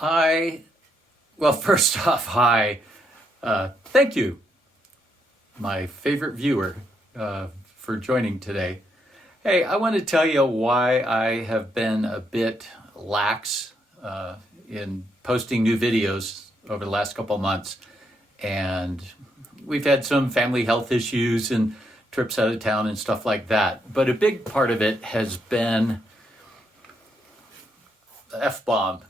Well, first off, hi. Thank you, my favorite viewer, for joining today. Hey, I want to tell you why I have been a bit lax in posting new videos over the last couple of months. And we've had some family health issues and trips out of town and stuff like that. But a big part of it has been the F-bomb.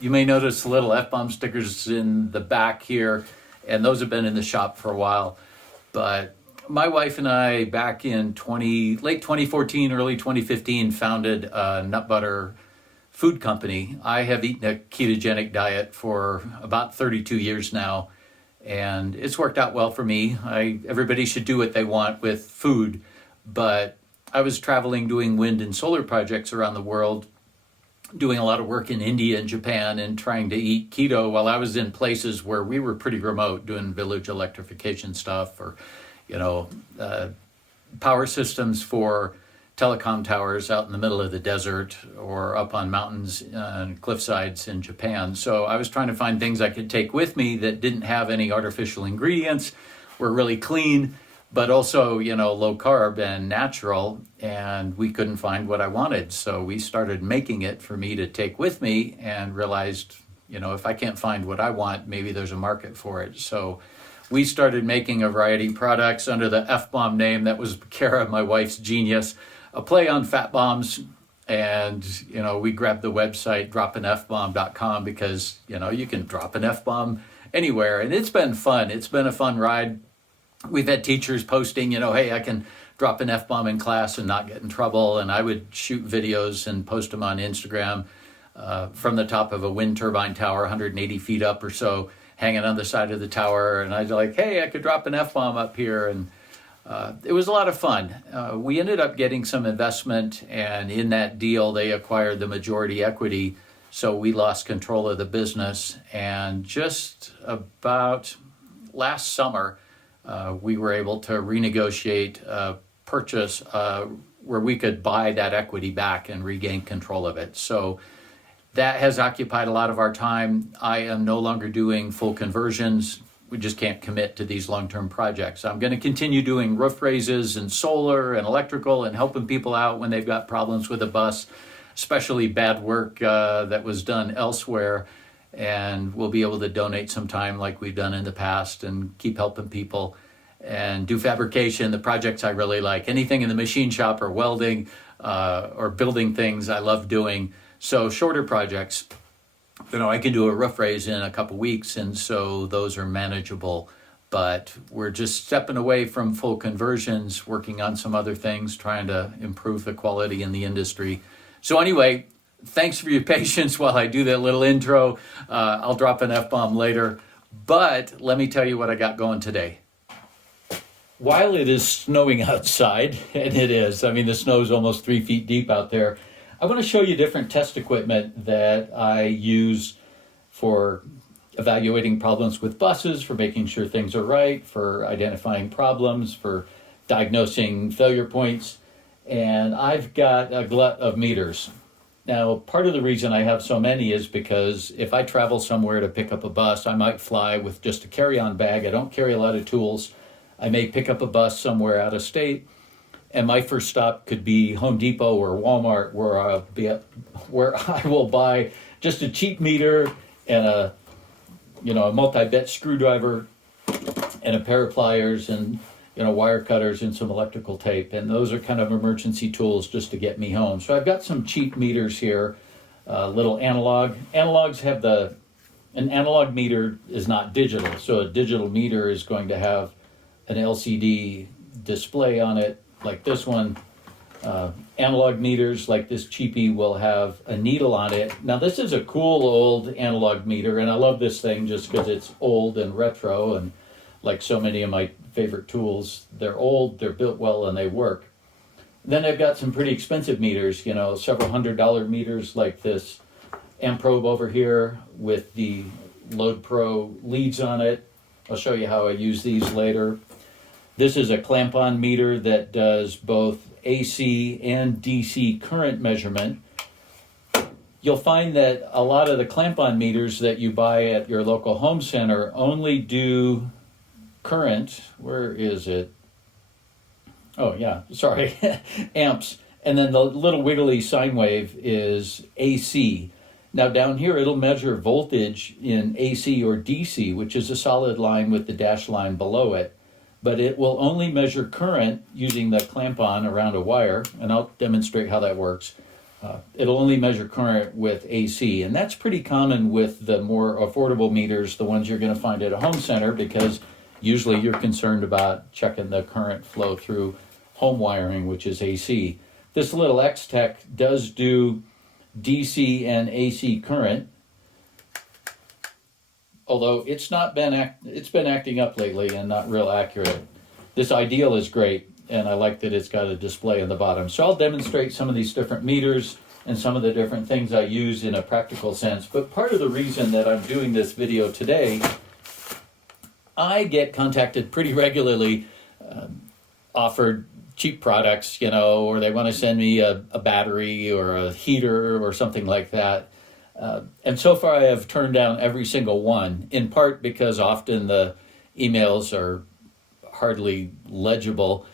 You may notice little F-bomb stickers in the back here, and those have been in the shop for a while. But my wife and I, back in late 2014, early 2015, founded a nut butter food company. I have eaten a ketogenic diet for about 32 years now, and it's worked out well for me. Everybody should do what they want with food, but I was traveling doing wind and solar projects around the world, doing a lot of work in India and Japan and trying to eat keto while I was in places where we were pretty remote, doing village electrification stuff or, power systems for telecom towers out in the middle of the desert or up on mountains and cliff sides in Japan. So I was trying to find things I could take with me that didn't have any artificial ingredients, were really clean, but also, low carb and natural, and we couldn't find what I wanted. So we started making it for me to take with me and realized, if I can't find what I want, maybe there's a market for it. So we started making a variety of products under the F-bomb name. That was Kara, my wife's genius, a play on fat bombs. And, we grabbed the website dropinfbomb.com because, you can drop an F-bomb anywhere. And it's been fun. It's been a fun ride. We've had teachers posting, hey, I can drop an F-bomb in class and not get in trouble. And I would shoot videos and post them on Instagram from the top of a wind turbine tower, 180 feet up or so, hanging on the side of the tower. And I was like, hey, I could drop an F-bomb up here. And it was a lot of fun. We ended up getting some investment, and in that deal, they acquired the majority equity. So we lost control of the business. And just about last summer, we were able to renegotiate a purchase where we could buy that equity back and regain control of it. So that has occupied a lot of our time. I am no longer doing full conversions. We just can't commit to these long-term projects. I'm going to continue doing roof raises and solar and electrical and helping people out when they've got problems with a bus, especially bad work that was done elsewhere. And we'll be able to donate some time like we've done in the past and keep helping people and do fabrication, the projects I really like. Anything in the machine shop or welding or building things I love doing. So shorter projects, I can do a roof raise in a couple weeks, and so those are manageable. But we're just stepping away from full conversions, working on some other things, trying to improve the quality in the industry. So anyway, thanks for your patience while I do that little intro. I'll drop an F-bomb later, but let me tell you what I got going today. While it is snowing outside, and it is, the snow is almost 3 feet deep out there, I want to show you different test equipment that I use for evaluating problems with buses, for making sure things are right, for identifying problems, for diagnosing failure points, and I've got a glut of meters. Now, part of the reason I have so many is because if I travel somewhere to pick up a bus, I might fly with just a carry-on bag. I don't carry a lot of tools. I may pick up a bus somewhere out of state, and my first stop could be Home Depot or Walmart, where I will buy just a cheap meter and a multi-bit screwdriver and a pair of pliers and wire cutters and some electrical tape. And those are kind of emergency tools just to get me home. So I've got some cheap meters here, little analog. Analogs have an analog meter is not digital. So a digital meter is going to have an LCD display on it like this one. Analog meters like this cheapie will have a needle on it. Now this is a cool old analog meter, and I love this thing just because it's old and retro, and like so many of my favorite tools, they're old, they're built well, and they work. Then I've got some pretty expensive meters, several $100 meters like this amp probe over here with the Load Pro leads on it. I'll show you how I use these later. This is a clamp-on meter that does both AC and DC current measurement. you'll find that a lot of the clamp-on meters that you buy at your local home center only do current. Where is it? Oh yeah, sorry, amps. And then the little wiggly sine wave is AC. Now down here it'll measure voltage in AC or DC, which is a solid line with the dashed line below it. But it will only measure current using the clamp-on around a wire, and I'll demonstrate how that works. It'll only measure current with AC, and that's pretty common with the more affordable meters, the ones you're going to find at a home center, because usually you're concerned about checking the current flow through home wiring, which is AC. This little X-Tech does do DC and AC current, although it's been acting up lately and not real accurate. This Ideal is great, and I like that it's got a display in the bottom. So I'll demonstrate some of these different meters and some of the different things I use in a practical sense. But part of the reason that I'm doing this video today, I get contacted pretty regularly, offered cheap products, or they want to send me a battery or a heater or something like that. And so far I have turned down every single one, in part because often the emails are hardly legible.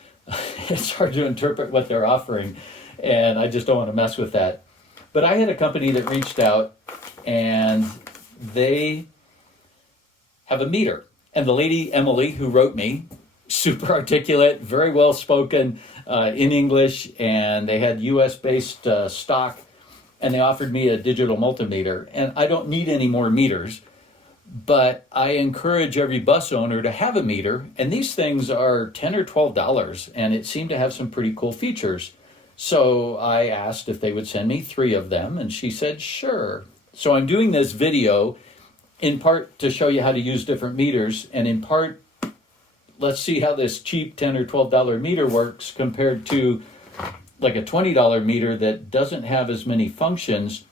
It's hard to interpret what they're offering, and I just don't want to mess with that. But I had a company that reached out, and they have a meter. And the lady, Emily, who wrote me, super articulate, very well spoken in English, and they had US-based stock, and they offered me a digital multimeter. And I don't need any more meters, but I encourage every bus owner to have a meter, and these things are $10 or $12, and it seemed to have some pretty cool features. So I asked if they would send me 3 of them, and she said sure. So I'm doing this video in part to show you how to use different meters, and in part, let's see how this cheap $10 or $12 meter works compared to like a $20 meter that doesn't have as many functions.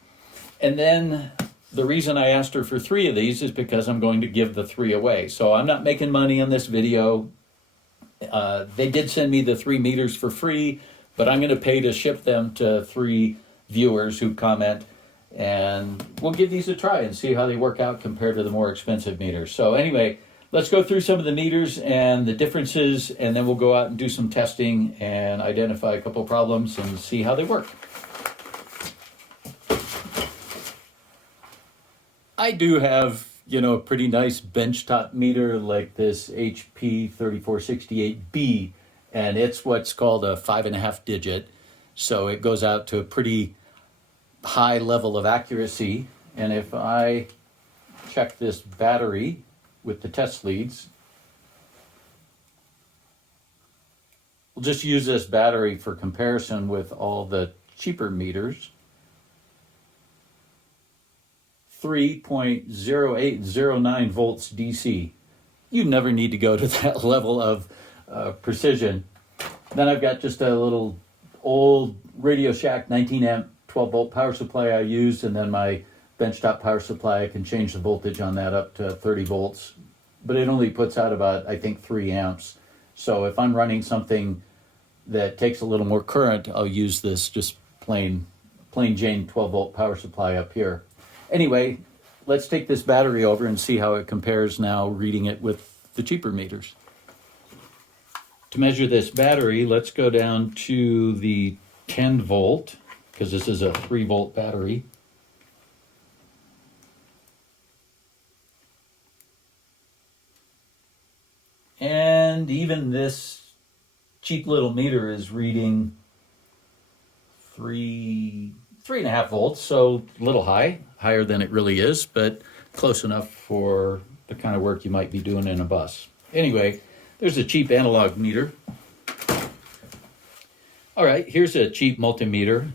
And then the reason I asked her for 3 of these is because I'm going to give the 3 away. So I'm not making money on this video. They did send me the 3 meters for free, but I'm going to pay to ship them to 3 viewers who comment. And we'll give these a try and see how they work out compared to the more expensive meters. So anyway, let's go through some of the meters and the differences, and then we'll go out and do some testing and identify a couple problems and see how they work. I do have, a pretty nice benchtop meter like this HP 3468B, and it's what's called a 5.5 digit. So it goes out to a pretty high level of accuracy. And if I check this battery with the test leads, we'll just use this battery for comparison with all the cheaper meters. 3.0809 volts DC. You never need to go to that level of precision. Then I've got just a little old Radio Shack 19 amp 12 volt power supply I use, and then my benchtop power supply, I can change the voltage on that up to 30 volts, but it only puts out about, I think, 3 amps. So if I'm running something that takes a little more current, I'll use this just plain Jane 12 volt power supply up here. Anyway, let's take this battery over and see how it compares now reading it with the cheaper meters. To measure this battery, let's go down to the 10 volt, because this is a 3 volt battery. And even this cheap little meter is reading 3.5 volts, so a little higher than it really is, but close enough for the kind of work you might be doing in a bus. Anyway, there's a cheap analog meter. All right, here's a cheap multimeter.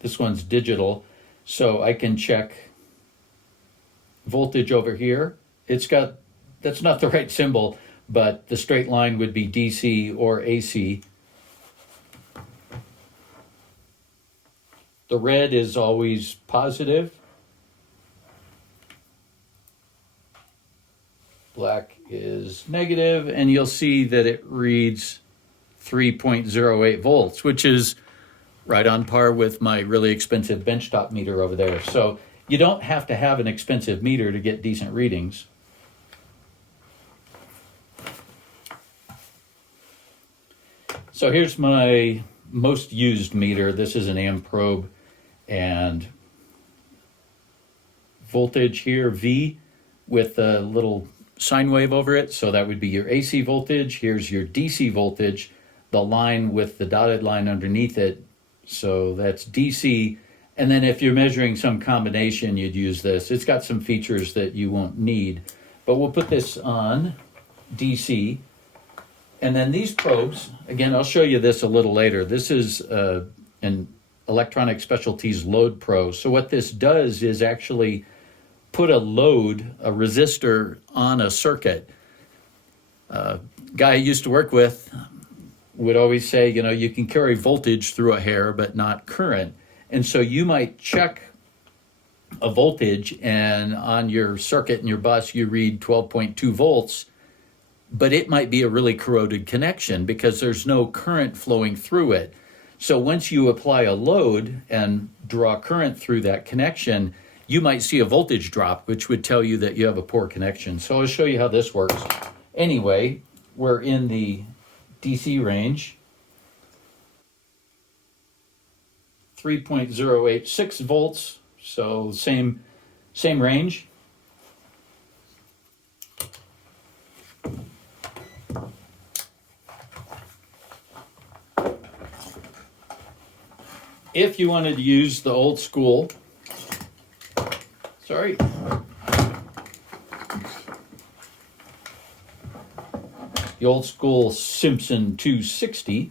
This one's digital, so I can check voltage over here. That's not the right symbol, but the straight line would be DC or AC. The red is always positive. Black is negative, and you'll see that it reads 3.08 volts, which is right on par with my really expensive benchtop meter over there. So you don't have to have an expensive meter to get decent readings. So here's my most used meter. This is an amp probe, and voltage here, V, with a little sine wave over it. So that would be your AC voltage. Here's your DC voltage, the line with the dotted line underneath it. So that's DC. And then if you're measuring some combination, you'd use this. It's got some features that you won't need, but we'll put this on DC. And then these probes, again, I'll show you this a little later. This is an Electronic Specialties Load Pro. So what this does is actually put a load, a resistor, on a circuit. Guy I used to work with would always say, you know, you can carry voltage through a hair, but not current. And so you might check a voltage, and on your circuit in your bus, you read 12.2 volts, but it might be a really corroded connection because there's no current flowing through it. So once you apply a load and draw current through that connection, you might see a voltage drop, which would tell you that you have a poor connection. So I'll show you how this works. Anyway, we're in the DC range, 3.086 volts, so same range. If you wanted to use the old school, the old school Simpson 260,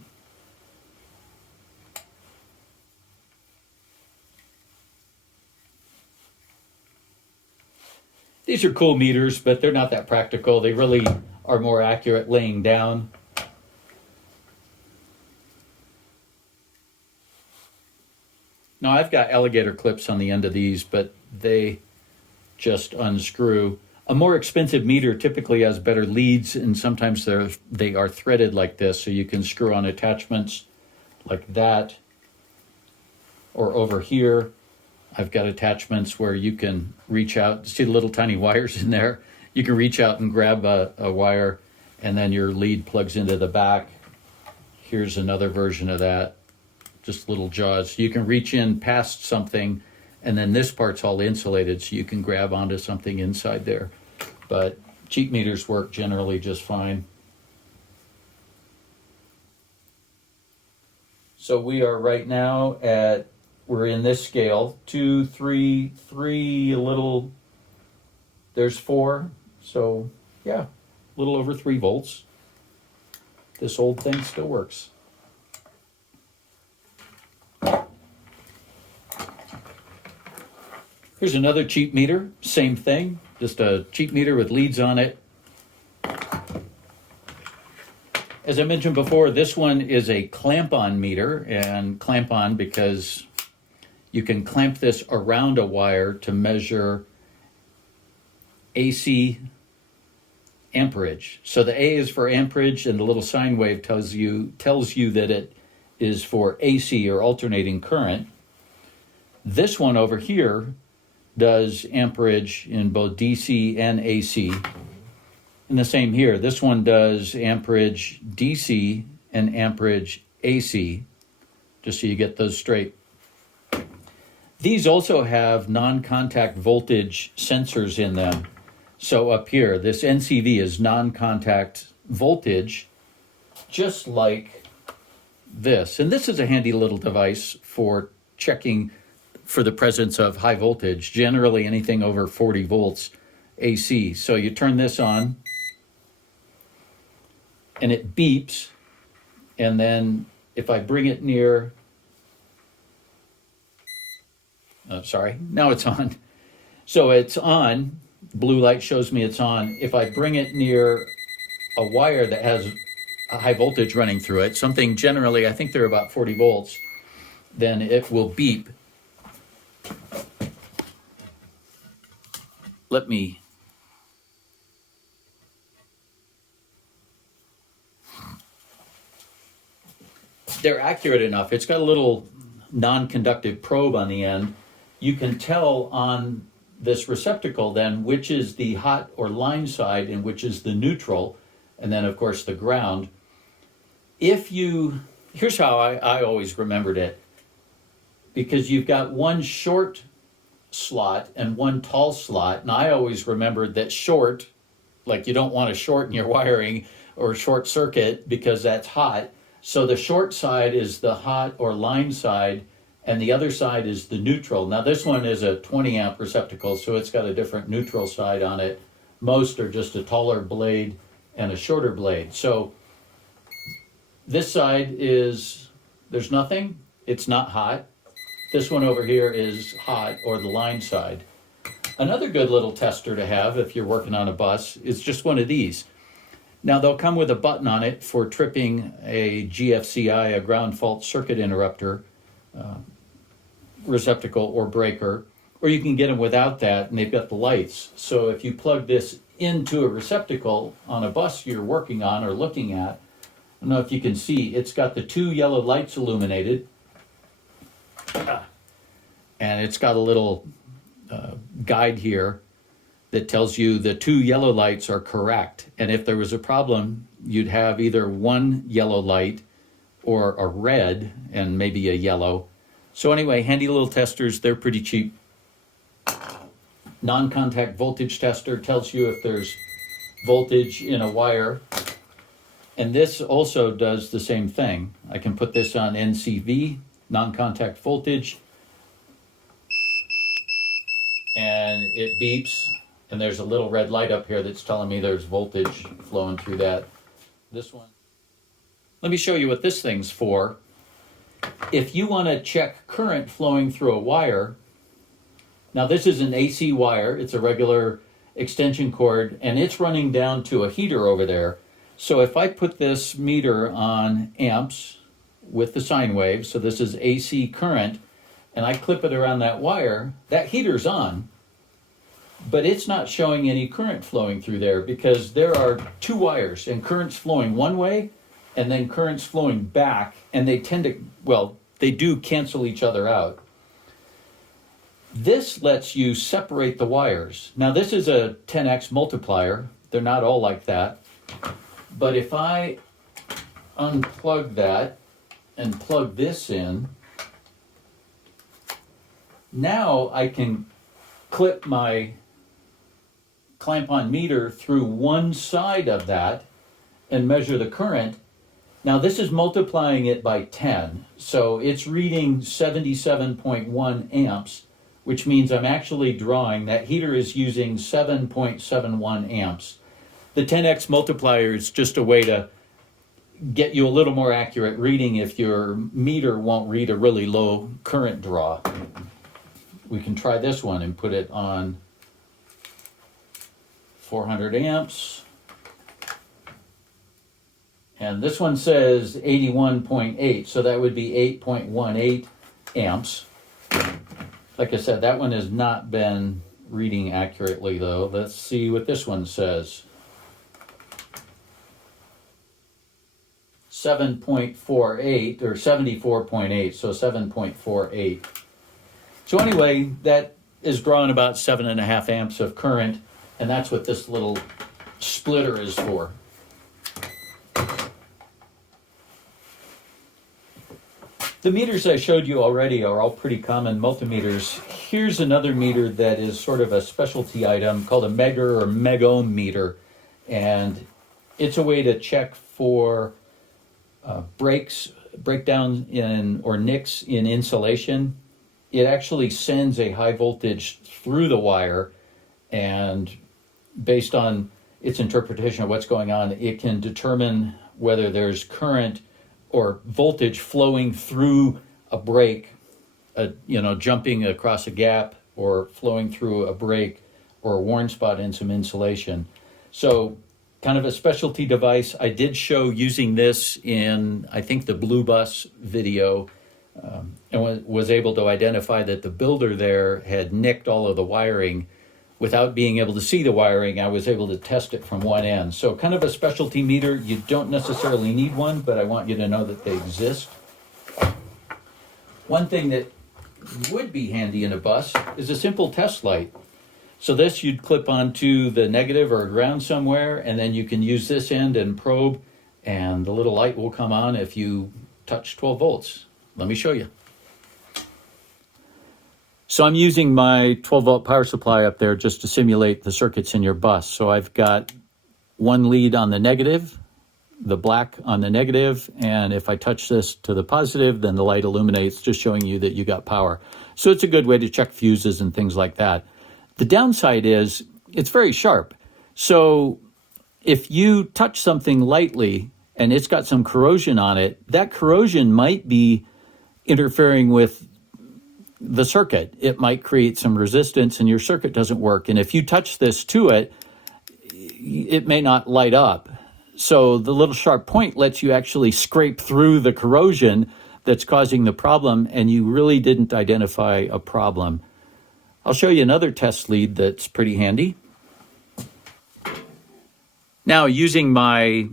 these are cool meters, but they're not that practical. They really are more accurate laying down. Now I've got alligator clips on the end of these, but they just unscrew. A more expensive meter typically has better leads, and sometimes they are threaded like this, so you can screw on attachments like that. Or over here, I've got attachments where you can reach out. See the little tiny wires in there? You can reach out and grab a wire, and then your lead plugs into the back. Here's another version of that, just little jaws. You can reach in past something, and then this part's all insulated, so you can grab onto something inside there. But cheap meters work generally just fine. So we are right now we're in this scale, 2, 3, 3, a little, there's 4. So yeah, a little over 3 volts. This old thing still works. Here's another cheap meter, same thing, just a cheap meter with leads on it. As I mentioned before, this one is a clamp-on meter, and clamp-on because you can clamp this around a wire to measure AC amperage. So the A is for amperage, and the little sine wave tells you that it is for AC, or alternating current. This one over here does amperage in both DC and AC. And the same here. This one does amperage DC and amperage AC, just so you get those straight. These also have non-contact voltage sensors in them. So up here, this NCV is non-contact voltage, just like this. And this is a handy little device for checking for the presence of high voltage, generally anything over 40 volts AC. So you turn this on, and it beeps, and then if I bring it near, now it's on. So it's on, blue light shows me it's on. If I bring it near a wire that has a high voltage running through it, something generally, I think they're about 40 volts, then it will beep. They're accurate enough. It's got a little non-conductive probe on the end, you can tell on this receptacle then which is the hot or line side and which is the neutral, and then of course the ground. Here's how I always remembered it, because you've got one short slot and one tall slot, and I always remembered that short, like you don't want to shorten your wiring or short circuit because that's hot. So the short side is the hot or line side, and the other side is the neutral. Now this one is a 20 amp receptacle, so it's got a different neutral side on it. Most are just a taller blade and a shorter blade. So this side there's nothing, it's not hot. This one over here is hot, or the line side. Another good little tester to have if you're working on a bus is just one of these. Now they'll come with a button on it for tripping a GFCI, a ground fault circuit interrupter, receptacle or breaker, or you can get them without that, and they've got the lights. So if you plug this into a receptacle on a bus you're working on or looking at, I don't know if you can see, it's got the two yellow lights illuminated, and it's got a little guide here that tells you the two yellow lights are correct. And if there was a problem, you'd have either one yellow light or a red and maybe a yellow. So anyway, handy little testers, they're pretty cheap. Non-contact voltage tester tells you if there's voltage in a wire. And this also does the same thing. I can put this on NCV, non-contact voltage, and it beeps, and there's a little red light up here that's telling me there's voltage flowing through that. This one. Let me show you what this thing's for. If you want to check current flowing through a wire, now this is an AC wire, it's a regular extension cord, and it's running down to a heater over there. So if I put this meter on amps with the sine wave, so this is AC current, and I clip it around that wire, that heater's on, but it's not showing any current flowing through there because there are two wires and current's flowing one way and then current's flowing back, and they tend to, well, they do cancel each other out. This lets you separate the wires. Now this is a 10x multiplier. They're not all like that. But if I unplug that and plug this in, now I can clip my clamp-on meter through one side of that and measure the current. Now this is multiplying it by 10, so it's reading 77.1 amps, which means I'm actually drawing, that heater is using 7.71 amps. The 10x multiplier is just a way to get you a little more accurate reading if your meter won't read a really low current draw. We can try this one and put it on 400 amps. And this one says 81.8, so that would be 8.18 amps. Like I said, that one has not been reading accurately though. Let's see what this one says. 7.48 or 74.8, so 7.48. So anyway, that is drawing about 7.5 amps of current, and that's what this little splitter is for. The meters I showed you already are all pretty common multimeters. Here's another meter that is sort of a specialty item called a megger or megohm meter, and it's a way to check for breakdowns in or nicks in insulation. It actually sends a high voltage through the wire, and based on its interpretation of what's going on, it can determine whether there's current or voltage flowing through a break, jumping across a gap or flowing through a break or a worn spot in some insulation. So kind of a specialty device. I did show using this in, I think, the Blue Bus video, and was able to identify that the builder there had nicked all of the wiring. Without being able to see the wiring, I was able to test it from one end. So kind of a specialty meter. You don't necessarily need one, but I want you to know that they exist. One thing that would be handy in a bus is a simple test light. So this you'd clip onto the negative or ground somewhere, and then you can use this end and probe, and the little light will come on if you touch 12 volts. Let me show you. So I'm using my 12 volt power supply up there just to simulate the circuits in your bus. So I've got one lead on the negative, the black on the negative, and if I touch this to the positive, then the light illuminates, just showing you that you got power. So it's a good way to check fuses and things like that. The downside is it's very sharp. So if you touch something lightly and it's got some corrosion on it, that corrosion might be interfering with the circuit. It might create some resistance and your circuit doesn't work. And if you touch this to it, it may not light up. So the little sharp point lets you actually scrape through the corrosion that's causing the problem, and you really didn't identify a problem. I'll show you another test lead that's pretty handy. Now, using my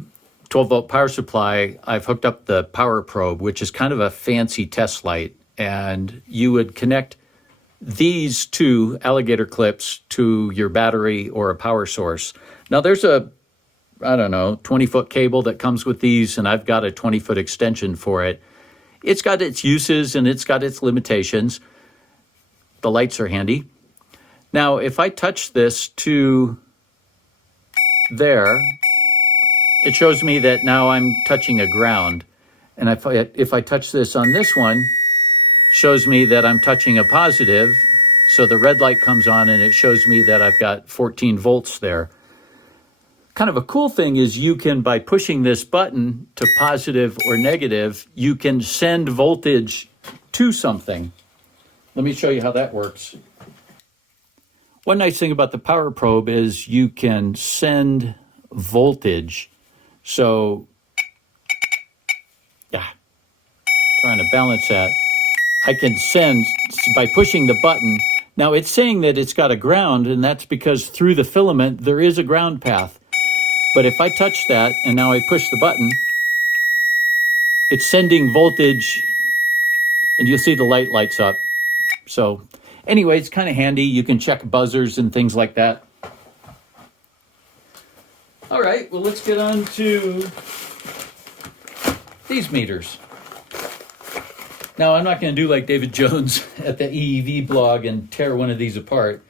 12 volt power supply, I've hooked up the power probe, which is kind of a fancy test light. And you would connect these two alligator clips to your battery or a power source. Now there's a, 20-foot cable that comes with these, and I've got a 20-foot extension for it. It's got its uses and it's got its limitations. The lights are handy. Now, if I touch this to there, it shows me that now I'm touching a ground. And if I touch this on this one, shows me that I'm touching a positive. So the red light comes on and it shows me that I've got 14 volts there. Kind of a cool thing is you can, by pushing this button to positive or negative, you can send voltage to something. Let me show you how that works. One nice thing about the power probe is you can send voltage. So, yeah, trying to balance that. I can send by pushing the button. Now it's saying that it's got a ground, and that's because through the filament there is a ground path. But if I touch that and now I push the button, it's sending voltage, and you'll see the light lights up. So anyway, it's kind of handy. You can check buzzers and things like that. All right, well, let's get on to these meters. Now, I'm not going to do like David Jones at the EEV blog and tear one of these apart.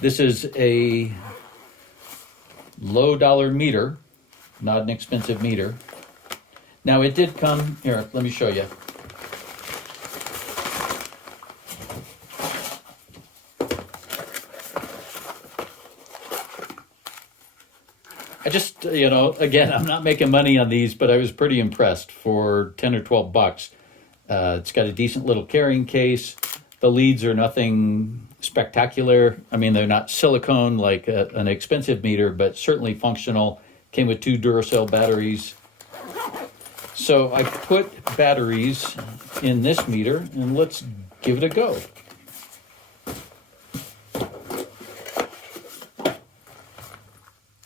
This is a low-dollar meter, not an expensive meter. Now, it did come, here, let me show you. I just, again, I'm not making money on these, but I was pretty impressed for 10 or 12 bucks. It's got a decent little carrying case. The leads are nothing spectacular. I mean, they're not silicone like an expensive meter, but certainly functional. Came with 2 Duracell batteries. So I put batteries in this meter, and let's give it a go.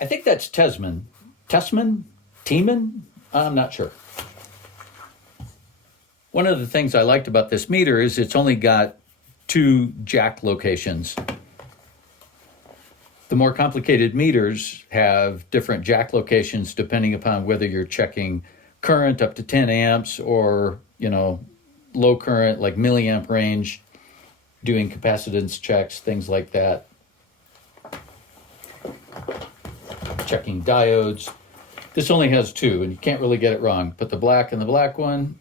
I think that's Tesmen. Tesmen? I'm not sure. One of the things I liked about this meter is it's only got 2 jack locations. The more complicated meters have different jack locations depending upon whether you're checking current up to 10 amps or, low current like milliamp range, doing capacitance checks, things like that. Checking diodes. This only has 2, and you can't really get it wrong. Put the black in the black one.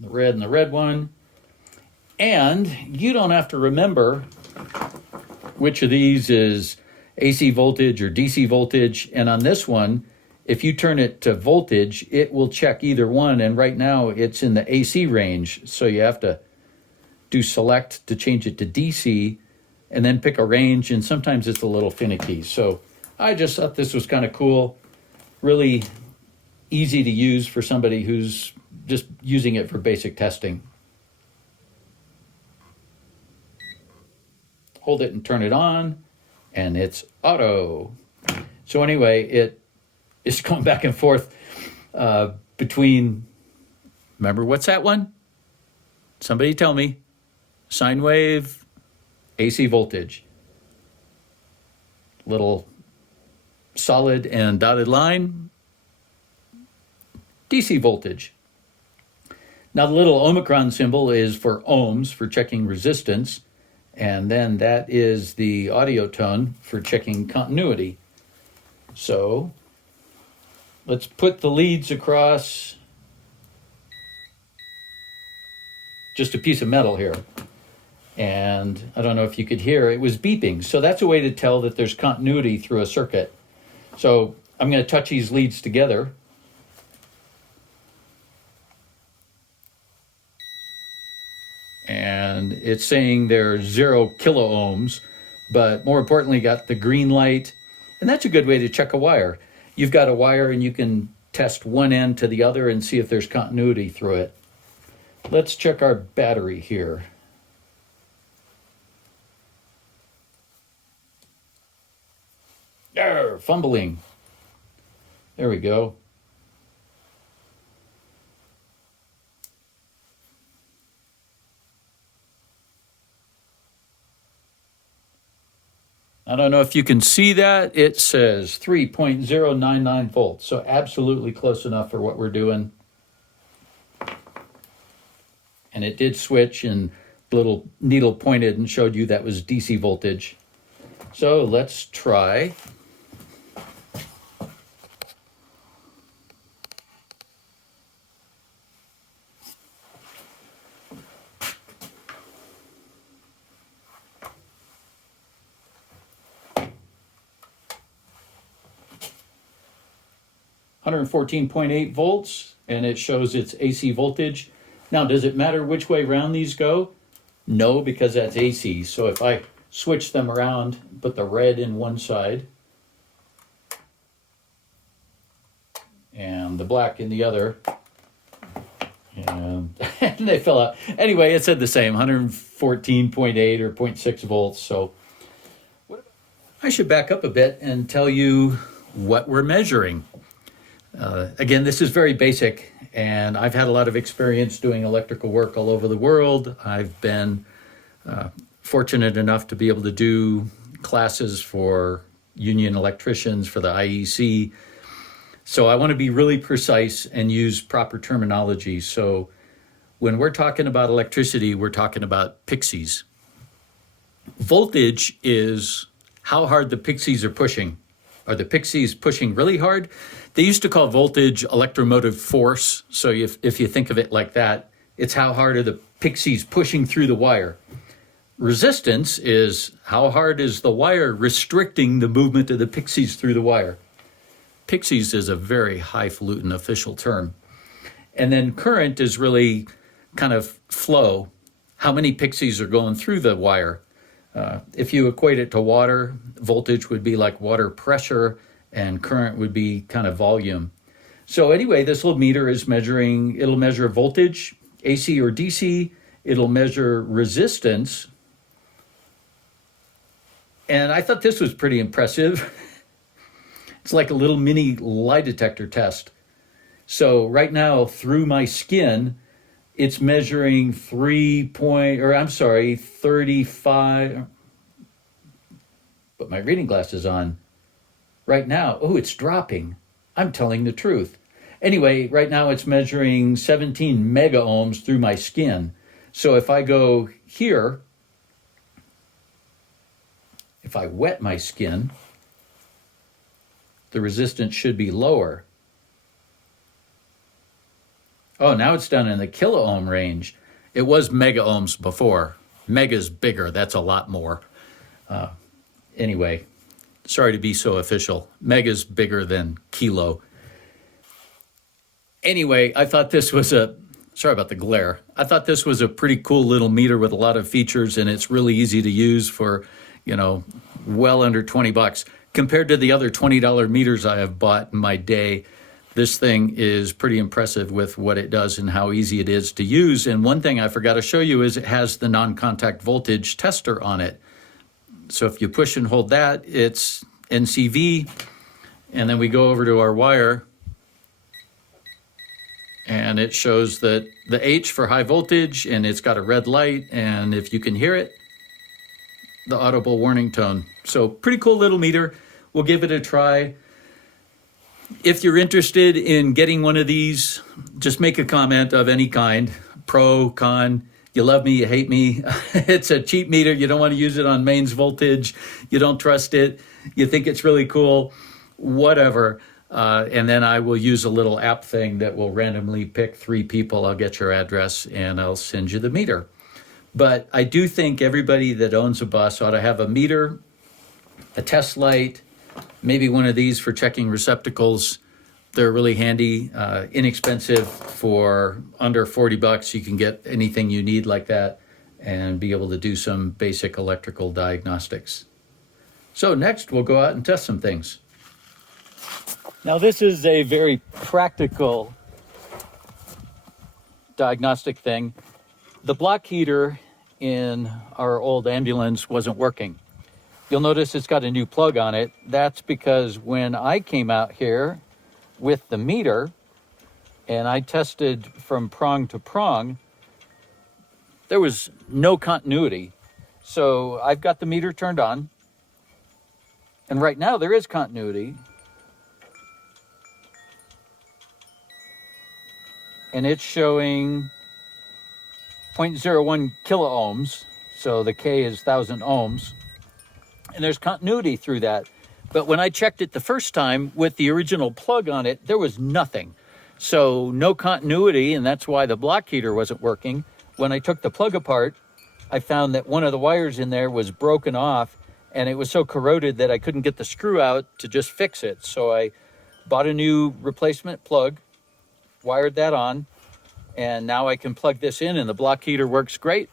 The red in the red one. And you don't have to remember which of these is AC voltage or DC voltage. And on this one, if you turn it to voltage, it will check either one. And right now it's in the AC range. So you have to do select to change it to DC and then pick a range. And sometimes it's a little finicky. So I just thought this was kind of cool. Really easy to use for somebody who's just using it for basic testing. Hold it and turn it on, and it's auto. So anyway, it is going back and forth. between, remember what's that one? Somebody tell me. Sine wave, AC voltage. Little solid and dotted line, DC voltage. Now the little Omicron symbol is for ohms, for checking resistance, and then that is the audio tone for checking continuity. So let's put the leads across just a piece of metal here. And I don't know if you could hear, it was beeping. So that's a way to tell that there's continuity through a circuit. So I'm going to touch these leads together. And it's saying they're 0 kilo ohms, but more importantly, got the green light. And that's a good way to check a wire. You've got a wire and you can test one end to the other and see if there's continuity through it. Let's check our battery here. There, fumbling. There we go. I don't know if you can see that. It says 3.099 volts, so absolutely close enough for what we're doing. And it did switch, and the little needle pointed and showed you that was DC voltage. So let's try. .8 volts, and it shows its AC voltage. Now, does it matter which way round these go? No, because that's AC. So if I switch them around, put the red in one side and the black in the other, and they fell out. Anyway, it said the same, 114.8 or 0.6 volts. So I should back up a bit and tell you what we're measuring. Again, this is very basic, and I've had a lot of experience doing electrical work all over the world. I've been fortunate enough to be able to do classes for union electricians for the IEC. So I want to be really precise and use proper terminology. So when we're talking about electricity, we're talking about pixies. Voltage is how hard the pixies are pushing. Are the pixies pushing really hard? They used to call voltage electromotive force. So if you think of it like that, it's how hard are the pixies pushing through the wire. Resistance is how hard is the wire restricting the movement of the pixies through the wire. Pixies is a very highfalutin official term. And then current is really kind of flow. How many pixies are going through the wire? If you equate it to water, voltage would be like water pressure, and current would be kind of volume. So anyway, this little meter is measuring, it'll measure voltage, AC or DC, it'll measure resistance. And I thought this was pretty impressive. It's like a little mini lie detector test. So right now, through my skin, it's measuring 35, put my reading glasses on. Right now, oh, it's dropping. I'm telling the truth. Anyway, right now it's measuring 17 mega ohms through my skin. So if I go here, if I wet my skin, the resistance should be lower. Oh, now it's down in the kilo ohm range. It was mega ohms before. Mega's bigger, that's a lot more. Anyway, sorry to be so official. Mega's bigger than kilo. Anyway, I thought this was sorry about the glare. I thought this was a pretty cool little meter with a lot of features, and it's really easy to use for, well under $20. Compared to the other $20 meters I have bought in my day, this thing is pretty impressive with what it does and how easy it is to use. And one thing I forgot to show you is it has the non-contact voltage tester on it. So if you push and hold that, it's NCV, and then we go over to our wire. and it shows that the H for high voltage, and it's got a red light, and if you can hear it, the audible warning tone. So pretty cool little meter. We'll give it a try. If you're interested in getting one of these, just make a comment of any kind, pro, con, you love me, you hate me. It's a cheap meter. You don't want to use it on mains voltage. You don't trust it. You think it's really cool, whatever. And then I will use a little app thing that will randomly pick 3 people. I'll get your address and I'll send you the meter. But I do think everybody that owns a bus ought to have a meter, a test light, maybe one of these for checking receptacles. They're really handy, inexpensive. For under $40, you can get anything you need like that and be able to do some basic electrical diagnostics. So next, we'll go out and test some things. Now, this is a very practical diagnostic thing. The block heater in our old ambulance wasn't working. You'll notice it's got a new plug on it. That's because when I came out here with the meter and I tested from prong to prong, there was no continuity. So I've got the meter turned on, and right now there is continuity. And it's showing 0.01 kilo ohms. So the K is 1,000 ohms. And there's continuity through that. But when I checked it the first time with the original plug on it, there was nothing. So no continuity, and that's why the block heater wasn't working. When I took the plug apart, I found that one of the wires in there was broken off, and it was so corroded that I couldn't get the screw out to just fix it. So I bought a new replacement plug, wired that on, and now I can plug this in and the block heater works great.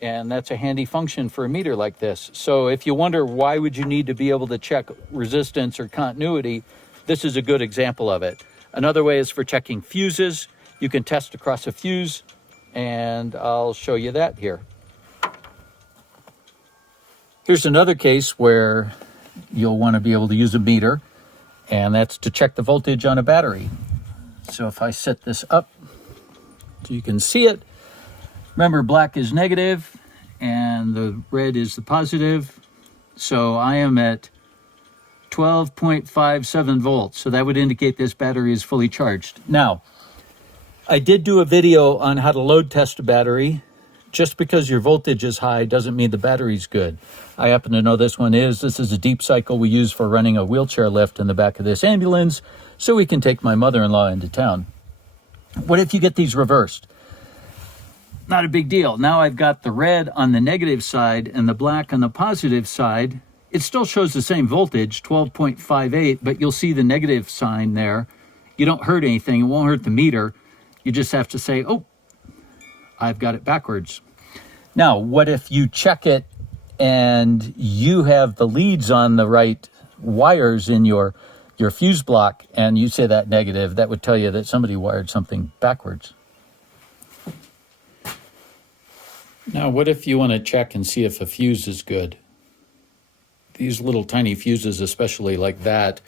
And that's a handy function for a meter like this. So if you wonder why would you need to be able to check resistance or continuity, this is a good example of it. Another way is for checking fuses. You can test across a fuse, and I'll show you that here. Here's another case where you'll want to be able to use a meter, and that's to check the voltage on a battery. So if I set this up so you can see it, remember, black is negative and the red is the positive. So I am at 12.57 volts. So that would indicate this battery is fully charged. Now, I did do a video on how to load test a battery. Just because your voltage is high doesn't mean the battery's good. I happen to know this one is. This is a deep cycle we use for running a wheelchair lift in the back of this ambulance so we can take my mother-in-law into town. What if you get these reversed? Not a big deal. Now I've got the red on the negative side and the black on the positive side. It still shows the same voltage, 12.58, but you'll see the negative sign there. You don't hurt anything. It won't hurt the meter. You just have to say, oh, I've got it backwards. Now, what if you check it and you have the leads on the right wires in your fuse block and you say that negative? That would tell you that somebody wired something backwards. Now, what if you want to check and see if a fuse is good? These little tiny fuses, especially like that,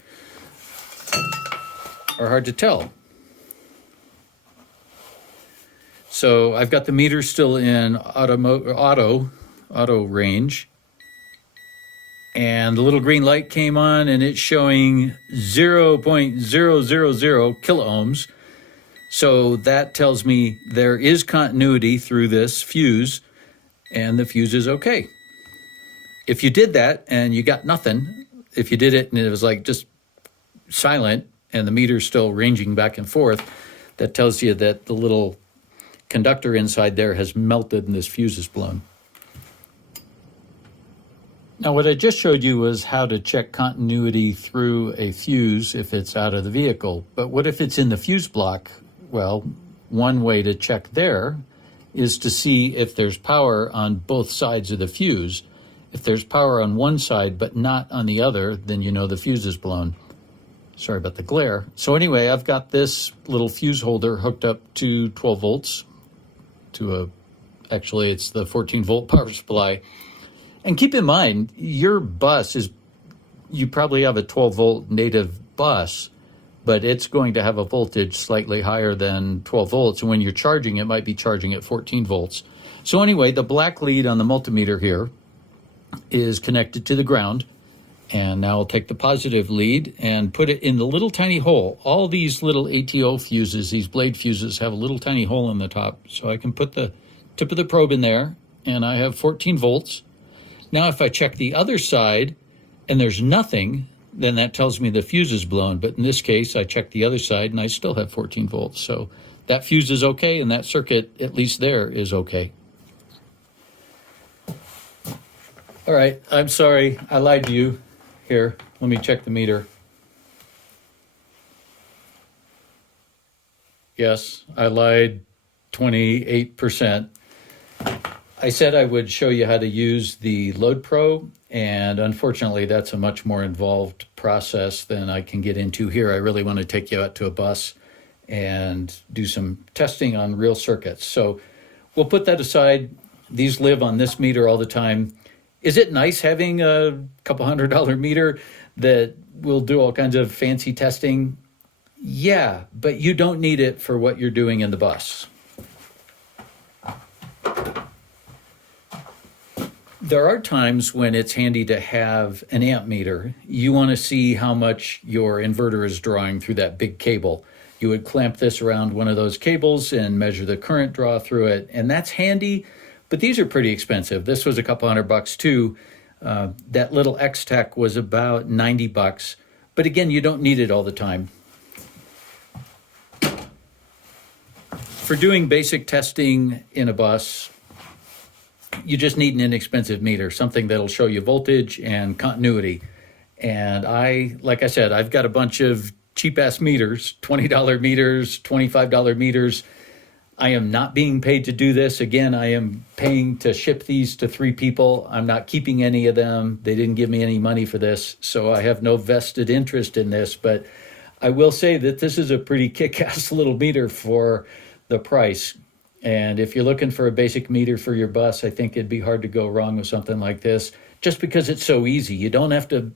are hard to tell. So I've got the meter still in auto range. And the little green light came on and it's showing 0.000 kilo ohms. So that tells me there is continuity through this fuse and the fuse is okay. If you did that and you got nothing, if you did it and it was like just silent and the meter's still ranging back and forth, that tells you that the little conductor inside there has melted and this fuse is blown. Now, what I just showed you was how to check continuity through a fuse if it's out of the vehicle. But what if it's in the fuse block? Well, one way to check there is to see if there's power on both sides of the fuse. If there's power on one side but not on the other, then you know the fuse is blown. Sorry about the glare. So anyway, I've got this little fuse holder hooked up to 12 volts to actually it's the 14 volt power supply. And keep in mind, your bus you probably have a 12 volt native bus, but it's going to have a voltage slightly higher than 12 volts. And when you're charging, it might be charging at 14 volts. So anyway, the black lead on the multimeter here is connected to the ground. And now I'll take the positive lead and put it in the little tiny hole. All these little ATO fuses, these blade fuses, have a little tiny hole in the top. So I can put the tip of the probe in there, and I have 14 volts. Now if I check the other side and there's nothing, then that tells me the fuse is blown. But in this case, I checked the other side and I still have 14 volts. So that fuse is okay, and that circuit, at least there, is okay. All right, I'm sorry, I lied to you. Here, let me check the meter. Yes, I lied 28%. I said I would show you how to use the Load Pro, and unfortunately that's a much more involved process than I can get into here. I really want to take you out to a bus and do some testing on real circuits. So we'll put that aside. These live on this meter all the time. Is it nice having a couple $100 meter that will do all kinds of fancy testing? Yeah, but you don't need it for what you're doing in the bus. There are times when it's handy to have an amp meter. You want to see how much your inverter is drawing through that big cable. You would clamp this around one of those cables and measure the current draw through it, and that's handy. But these are pretty expensive. This was a couple $100 too. That little X-Tech was about $90. But again, you don't need it all the time. For doing basic testing in a bus, you just need an inexpensive meter, something that'll show you voltage and continuity. And like I said, I've got a bunch of cheap-ass meters, $20 meters, $25 meters. I am not being paid to do this. Again, I am paying to ship these to 3 people. I'm not keeping any of them. They didn't give me any money for this, so I have no vested interest in this. But I will say that this is a pretty kick-ass little meter for the price. And if you're looking for a basic meter for your bus, I think it'd be hard to go wrong with something like this, just because it's so easy. You don't have to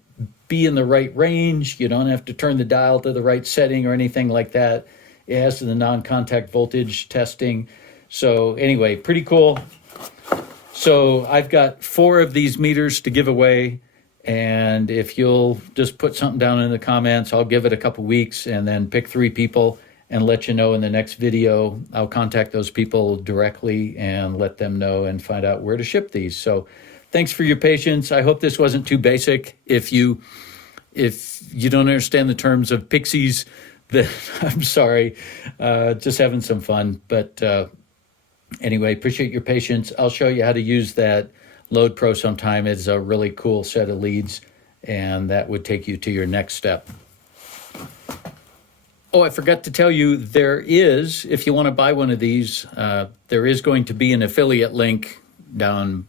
be in the right range. You don't have to turn the dial to the right setting or anything like that. It has the non-contact voltage testing. So anyway, pretty cool. So I've got 4 of these meters to give away. And if you'll just put something down in the comments, I'll give it a couple weeks and then pick 3 people and let you know in the next video. I'll contact those people directly and let them know and find out where to ship these. So thanks for your patience. I hope this wasn't too basic. If you don't understand the terms of pixies, then I'm sorry. Just having some fun. But anyway, appreciate your patience. I'll show you how to use that Load Pro sometime. It's a really cool set of leads, and that would take you to your next step. Oh, I forgot to tell you, there is, if you want to buy one of these, there is going to be an affiliate link down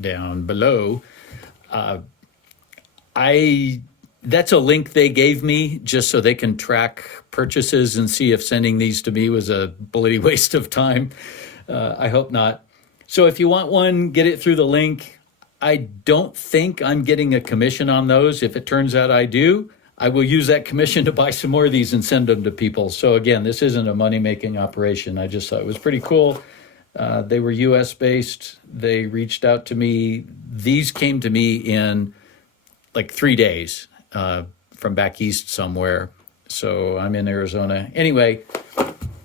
below. That's a link they gave me just so they can track purchases and see if sending these to me was a bloody waste of time. I hope not. So if you want one, get it through the link. I don't think I'm getting a commission on those. If it turns out I do, I will use that commission to buy some more of these and send them to people. So again, this isn't a money-making operation. I just thought it was pretty cool. They were US based. They reached out to me. These came to me in like 3 days. From back east somewhere. So I'm in Arizona. Anyway,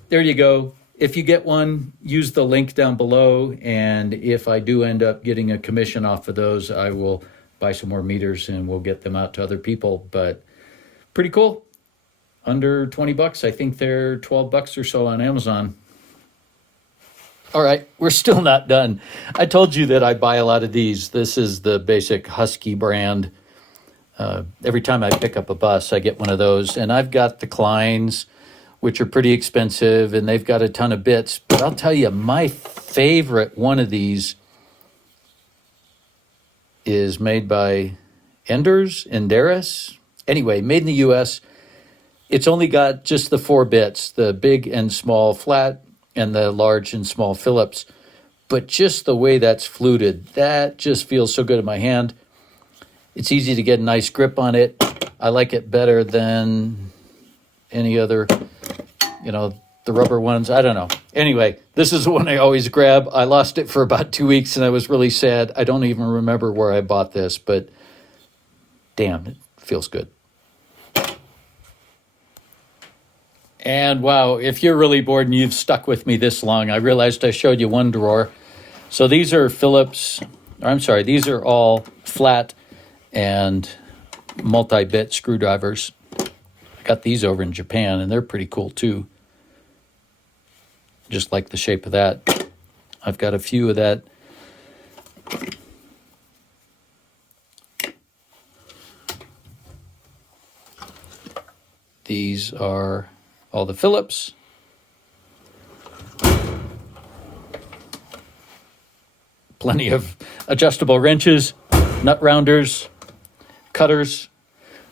there you go. If you get one, use the link down below. And if I do end up getting a commission off of those, I will buy some more meters and we'll get them out to other people. But pretty cool. Under 20 bucks. I think they're 12 bucks or so on Amazon. All right, we're still not done. I told you that I buy a lot of these. This is the basic Husky brand. Every time I pick up a bus, I get one of those. And I've got the Kleins, which are pretty expensive, and they've got a ton of bits. But I'll tell you, my favorite one of these is made by Enderis. Anyway, made in the US. It's only got just the 4 bits, the big and small flat and the large and small Phillips. But just the way that's fluted, that just feels so good in my hand. It's easy to get a nice grip on it. I like it better than any other, the rubber ones. I don't know. Anyway, this is the one I always grab. I lost it for about 2 weeks and I was really sad. I don't even remember where I bought this, but damn, it feels good. And wow, if you're really bored and you've stuck with me this long, I realized I showed you one drawer. So these are these are all flat and multi-bit screwdrivers. I got these over in Japan and they're pretty cool too. Just like the shape of that. I've got a few of that. These are all the Phillips. Plenty of adjustable wrenches, nut rounders, cutters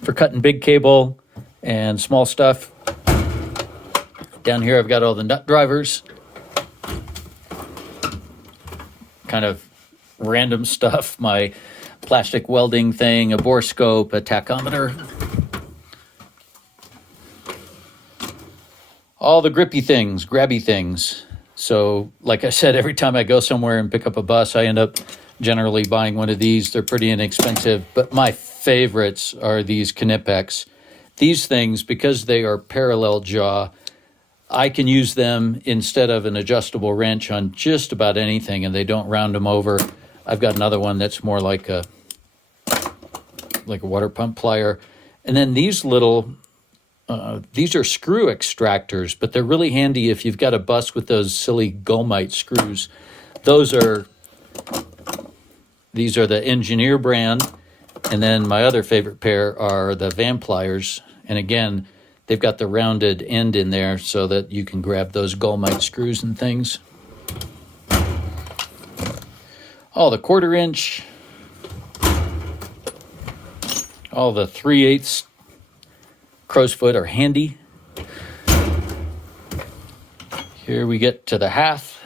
for cutting big cable and small stuff. Down here I've got all the nut drivers. Kind of random stuff, my plastic welding thing, a borescope, a tachometer. All the grippy things, grabby things. So, like I said, every time I go somewhere and pick up a bus, I end up generally buying one of these. They're pretty inexpensive, but my favorites are these Knipex. These things, because they are parallel jaw, I can use them instead of an adjustable wrench on just about anything, and they don't round them over. I've got another one that's more like a water pump plier. And then these little, these are screw extractors, but they're really handy if you've got a bus with those silly Gulmite screws. These are the Engineer brand, and then my other favorite pair are the Van pliers. And again, they've got the rounded end in there so that you can grab those Gulmite screws and things. All the 1/4 inch, all the 3/8 crow's foot are handy. Here we get to the 1/2.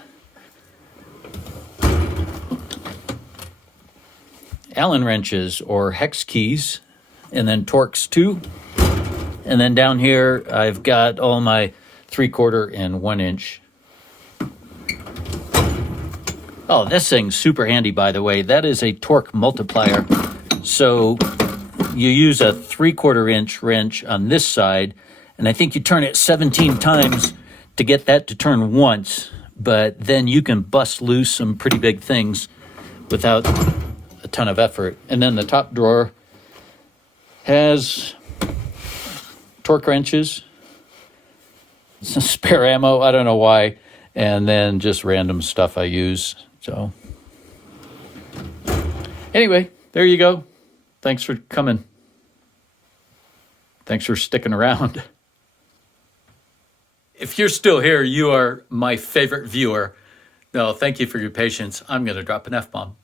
Allen wrenches or hex keys, and then Torx too. And then down here, I've got all my 3/4 and 1 inch. Oh, this thing's super handy, by the way. That is a torque multiplier. So you use a 3/4 inch wrench on this side, and I think you turn it 17 times to get that to turn once, but then you can bust loose some pretty big things without a ton of effort. And then the top drawer has torque wrenches, some spare ammo, I don't know why, and then just random stuff I use. So anyway, there you go. Thanks for coming. Thanks for sticking around. If you're still here, you are my favorite viewer. No, thank you for your patience. I'm going to drop an F-bomb.